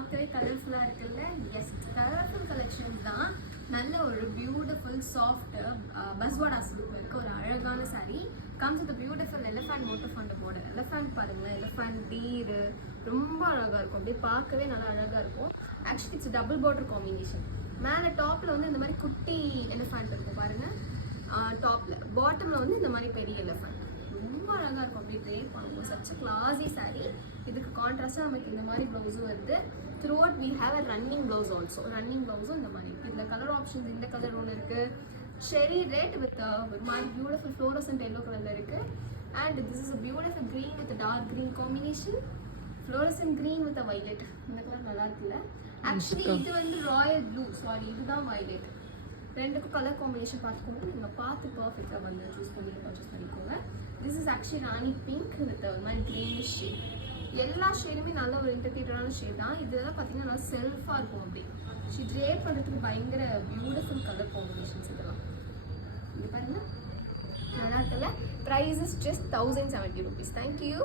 பார்க்கவே கலர்ஃபுல்லாக இருக்குல்ல. எஸ், கலர்ஃபுல் கலெக்ஷன்ஸ் தான். நல்ல ஒரு பியூட்டிஃபுல் சாஃப்ட் பஸ்வாடா சில்க் இருக்க ஒரு அழகான saree. Comes with beautiful elephant motive on the border. Elephant பாருங்களேன், எலிஃபண்ட் டீர் ரொம்ப அழகாக இருக்கும். அப்படியே பார்க்கவே நல்லா அழகாக இருக்கும். Actually it's double border combination. மேலே டாப்பில் வந்து இந்த மாதிரி குட்டி எலிஃபண்ட் இருக்கும் பாருங்கள், டாப்பில். பாட்டமில் வந்து இந்த மாதிரி பெரிய எலிஃபண்ட். ரொம்ப அழகாக இருக்கும். அப்படியே ட்ரே பண்ணுவோம். Such classy saree. இதுக்கு கான்ட்ராஸ்டாக நமக்கு இந்த மாதிரி ப்ளவுஸும் வருது. Throughout we have a running blouse also. Running ப்ளவுஸும் இந்த மாதிரி இதில் கலர் ஆப்ஷன்ஸ். இந்த கலர் ஒன்று இருக்குது, செரி ரெட் வித் ஒரு மாதிரி பியூட்டிஃபுல் ஃப்ளோரசன்ட் எல்லோ கலரில் இருக்குது. And this is a beautiful green with dark green combination. Fluorescent green with violet. இந்த கலர் நல்லா இருக்குல்ல. ஆக்சுவலி இது வந்து ராயல் ப்ளூ, சாரி இதுதான் வைலட். ரெண்டுக்கும் கலர் காம்பினேஷன் பார்த்துக்கோங்க. நீங்கள் பார்த்து பர்ஃபெக்டாக வந்து சூஸ் பண்ணி பர்ச்சேஸ் பண்ணிக்கோங்க. This is actually Rani pink with ஒரு மாதிரி க்ரீனிஷ் ஷேட். எல்லா ஷேடுமே நல்ல ஒரு இன்டர்பிரேட்டடான ஷேட் தான். இதெல்லாம் பார்த்தீங்கன்னா நல்லா செல்ஃபாக இருக்கும். அப்படி ட்ரே பண்ணுறதுக்கு பயங்கர பியூட்டிஃபுல் கலர் காம்பினேஷன்ஸ் இதெல்லாம். இது பாருங்கள், நல்லா இருக்குல்ல. Price is just 1070 rupees. Thank you.